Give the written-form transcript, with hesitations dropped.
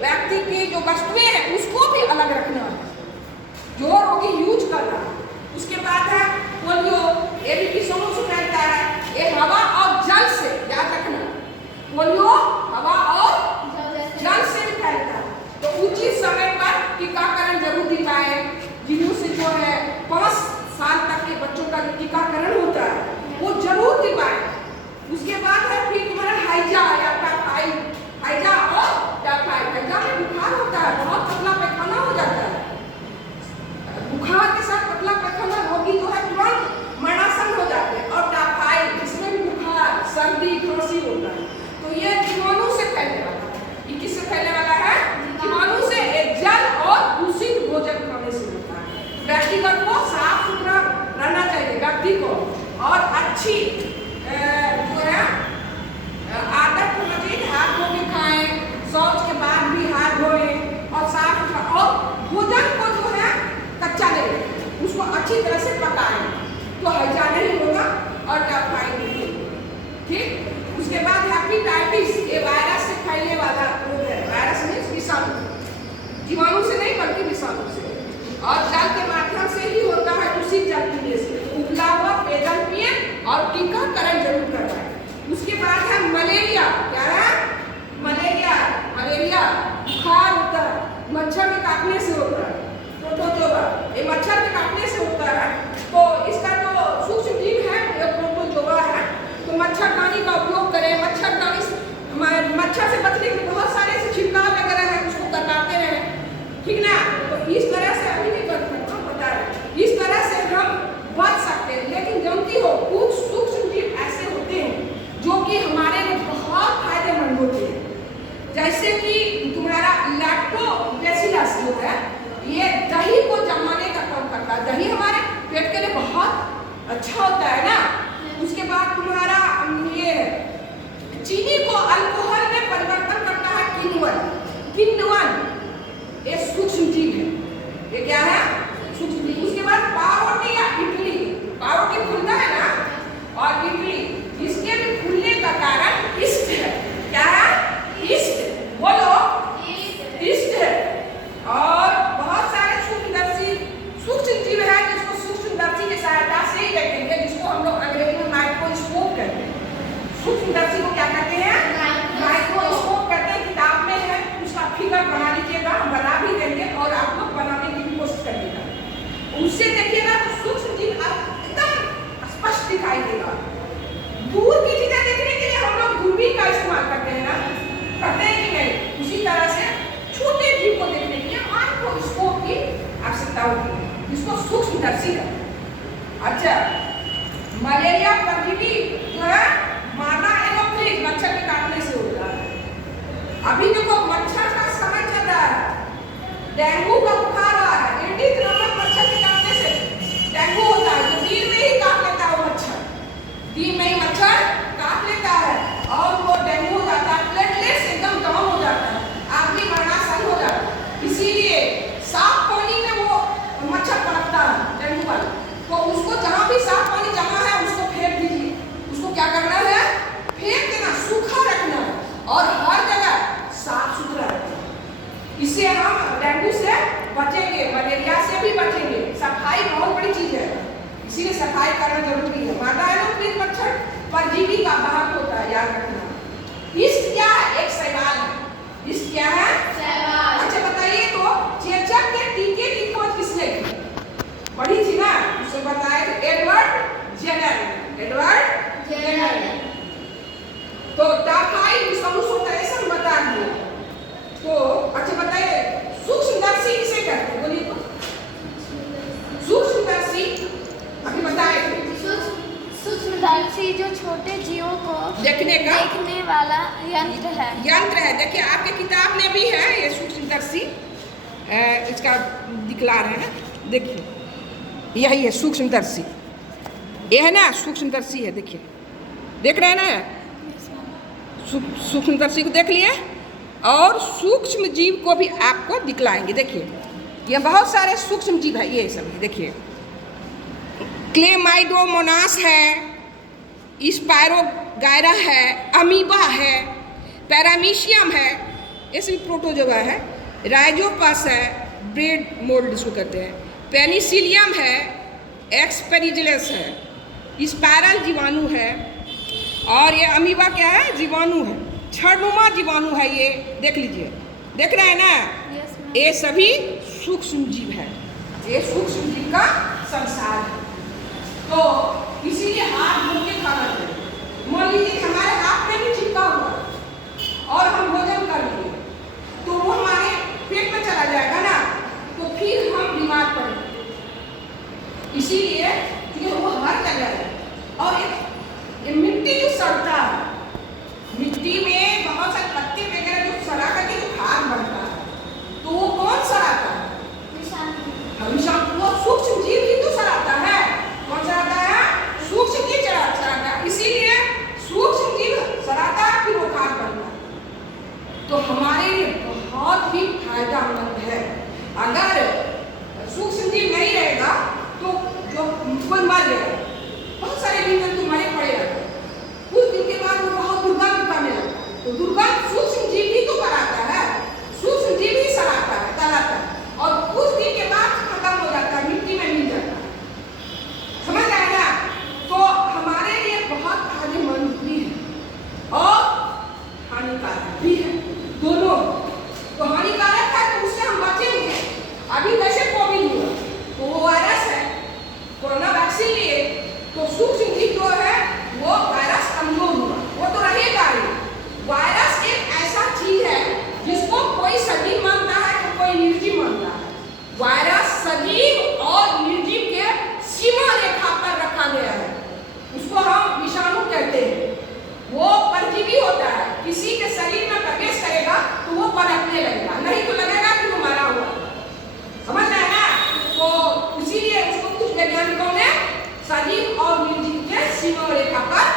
व्यक्ति की जो वस्तुएं हैं उसको भी अलग रखना है, जो रोगी यूज कर रहा है। उसके बाद है पोलियो, ये भी किस्मों से फैलता है, ये हवा और जल से, याद रखना, पोलियो हवा और जल से भी फैलता है। तो उचित समय पर टीकाकरण जरूर दिलवाए, जिन्हों से जो है 5 साल तक के बच्चों का जो टीकाकरण होता है वो जरूर दिलवाए। उसके बाद है फिर तुम्हारा हाइजा या टाइफाइड, हाइजा और टाइफाइड। हाइजा में बुखार होता है, बहुत पतला पैखाना हो जाता है, बुखार के साथ पतला पैखाना रोगी जो है तुरंत मरणासन हो जाते हैं। और टाइफाइड इसमें भी बुखार, सर्दी, खांसी होता है। तो ये जीवाणु से फैलने वाला है। ये किससे फैलने वाला है? जीवाणु से। जल और दूषित भोजन खाने से होता है। व्यक्तिगत को साफ सुथरा रहना चाहिए व्यक्ति को, और अच्छी जो है आदत होना चाहिए, हाथ धो के खाएं, शौच के बाद भी हाथ धोएं और साफ सुथरा, और भोजन को जो है कच्चा नहीं रखें, उसको अच्छी तरह से पकाएं, तो हैजा नहीं होगा और टाइफाइड नहीं होगा। ठीक। उसके बाद हेपेटाइटिस, ये वायरस से फैलने वाला रोग है। वायरस मीन्स विषाणु, जीवाणु से नहीं बल्कि विषाणु से, और जल के माध्यम से ही होता है, दूषित जल पीने से। उबला हुआ पेयजल पिए और टीकाकरण जरूर करवाएं। उसके बाद है मलेरिया। क्या है? मलेरिया। मलेरिया बुखार होता है, मच्छर के काटने से होता है, प्रोटोजोआ, ये मच्छर के काटने से होता है। तो इसका जो सूक्ष्म जीव है ये प्रोटोजोआ है। तो मच्छरदानी का उपयोग करें, मच्छरदानी मच्छर से बचने के बहुत सारे ऐसे छिड़काव वगैरह है, उसको करवाते रहे, ठीक ना। तो इस तरह से अभी नहीं बता रहे, इस तरह से हम बच सकते हैं। लेकिन जानती हो कुछ सूक्ष्म जीव ऐसे होते हैं जो कि हमारे लिए बहुत फायदेमंद होते हैं, जैसे कि तुम्हारा लैक्टोबैसिलस जो है, ये दही को जमाने का काम करता है। दही हमारे पेट के लिए बहुत अच्छा होता है ना। उसके बाद तुम्हारा ये चीनी को अल्कोहल में परिवर्तन करता है किण्वन। किण्वन ये सूक्ष्म जीव है, ये क्या है? सूक्ष्म जीव। उसके बाद पावरोटी या इडली, पावरोटी फूलता है ना, और इडली, इसके भी फूलने का कारण ईस्ट है। क्या है? ईस्ट। बोलो ईस्ट है। और बहुत सारे सूक्ष्म जीव है जिसको सूक्ष्मदर्शी की सहायता से ही देखेंगे, जिसको हम लोग अंग्रेजी में माइक्रोस्कोप कहते हैं। सूक्ष्मदर्शी को क्या कहते हैं? माइक्रोस्कोप कहते हैं। किताब में है, उसका फिगर बना लीजिएगा, हम बना भी देंगे और आप लोग बनाने की भी कोशिश करिएगा। उससे देखिएगा तो सूक्ष्म जीव एकदम स्पष्ट दिखाई देगा। दूर की चीजें देखने के लिए हम लोग दूरबीन का इस्तेमाल करते हैं ना, करते हैं कि नहीं? उसी तरह से छोटे जीव को देखने के लिए माइक्रोस्कोप की आवश्यकता होती है, जिसको सूक्ष्मदर्शी है। अच्छा, मलेरिया परजीवी जो है मादा एनोफ्लिस, मच्छर के काटने से होता है। अभी देखो मच्छर का समय चल रहा है, डेंगू का बुखार आ रहा है, एडिस नामक मच्छर के काटने से डेंगू होता है। जो दिन में ही काट लेता है वो मच्छर, दिन में ही मच्छर काट लेता है और वो डेंगू हो जाता है, प्लेटलेट्स एकदम डाउन हो जाता है, आदमी मरणासन हो जाता है। इसीलिए साफ पानी में वो मच्छर पनपता है डेंगू वाला, तो उसको जहाँ भी साफ पानी जमा है उसको फेंक दीजिए। उसको क्या करना है? फेंक देना, सूखा रखना और हर जगह साफ सुथरा रखना। इससे हम डेंगू से बचेंगे, मलेरिया से भी बचेंगे। सफाई बहुत बड़ी चीज है, इसीलिए सफाई करना जरूरी है। मादा एनोफ्लिस मच्छर परजीवी का वाहक होता है, याद रखना। ईस्ट क्या है? एक शैवाल है। ईस्ट क्या है? शैवाल। अच्छा बताइए तो चेचक के टीके की खोज किसने की? पढ़ी थी ना, उसे बताए एडवर्ड जेनर। Edward Jenner. तो टाइफाइड विषाणु होता है, ऐसा बता दिया। तो अच्छा बताइए सूक्ष्मदर्शी किसे कहते हैं? बोलिए तो। सूक्ष्मदर्शी अभी बताए थे। सूक्ष्मदर्शी जो छोटे जीवों को देखने वाला यंत्र है। यंत्र है। देखिए आपके किताब में भी है ये सूक्ष्मदर्शी, इसका दिखला रहे हैं, देखिए यही है सूक्ष्मदर्शी, ये है ना सूक्ष्मदर्शी है। देखिए देख रहे हैं ना, सूक्ष्मदर्शी को देख लिए, और सूक्ष्म जीव को भी आपको दिखलाएंगे। देखिए ये बहुत सारे सूक्ष्म जीव है, ये सब देखिए क्लेमाइडोमोनास है, स्पायरोगायरा है, अमीबा है, पैरामीशियम है, ये सभी प्रोटोजोआ है। राइजोपस है, ब्रेड मोल्ड जिसको कहते हैं। पेनिसिलियम है, एक्सपेरिजिलस है, स्पाइरल जीवाणु है, और ये अमीबा क्या है? जीवाणु है, छड़नुमा जीवाणु है। ये देख लीजिए, देख रहे हैं ना? Yes ma'am. ये सभी सूक्ष्म जीव है, ये सूक्ष्म जीव का संसार है। तो इसीलिए हाथ धो के खाना चाहिए। मान लीजिए कि हमारे हाथ में भी चिपका हुआ और हम भोजन कर लिए तो वो हमारे पेट में चला जाएगा ना, तो फिर हम बीमार पड़ेंगे। इसीलिए कि वो हर जगह है। और ये मिट्टी जो सड़ता है, मिट्टी में बहुत सारे पत्ते वगैरह जो सड़ा करके जो खाद बनता है, तो वो कौन सड़ाता है? हमेशा वो सूक्ष्म जीव ही तो सड़ाता है। कौन सड़ाता है? सूक्ष्म जीव सड़ाता है। इसीलिए सूक्ष्म जीव सड़ाता है, फिर वो खाद बनता है। तो हमारे लिए बहुत ही फायदेमंद है। अगर सूक्ष्म जीव नहीं रहेगा तो जो कोई मर जाएगा, बहुत सारे जीव जंतु मरे पड़े रहते हैं, कुछ दिन के बाद वो बहुत दुर्गंध करने लगता है। तो दुर्गंध सूक्ष्म जीव ही तो कराता है, सूक्ष्म जीव ही सड़ाता है, तलाता है, और कुछ दिन के बाद खत्म हो जाता है, मिट्टी में मिल जाता है। समझ आए ना? तो हमारे लिए बहुत फायदेमंद भी है और हानिकारक भी है, दोनों। तो हानिकारक है तो उससे हम बचेंगे। अभी कैसे कोविड हुआ, तो वो वायरस है, कोरोना वैक्सीन लिए तो सूक्ष्म जीव जो है वो वायरस कमजोर हुआ, वो तो रहेगा ही। वायरस एक ऐसा चीज है जिसको कोई सजीव मानता है तो कोई निर्जीव मानता है। वायरस सजीव और निर्जीव के सीमा रेखा पर रखा गया है, उसको हम विषाणु कहते हैं। वो परजीवी होता है, किसी के शरीर में प्रवेश करेगा तो वो पनपने लगेगा, नहीं तो लगेगा कि वो मरा हुआ। समझ रहे हैं ना? तो इसीलिए उसको कुछ वैज्ञानिकों ने सजीव और निर्जीव के सीमा रेखा पर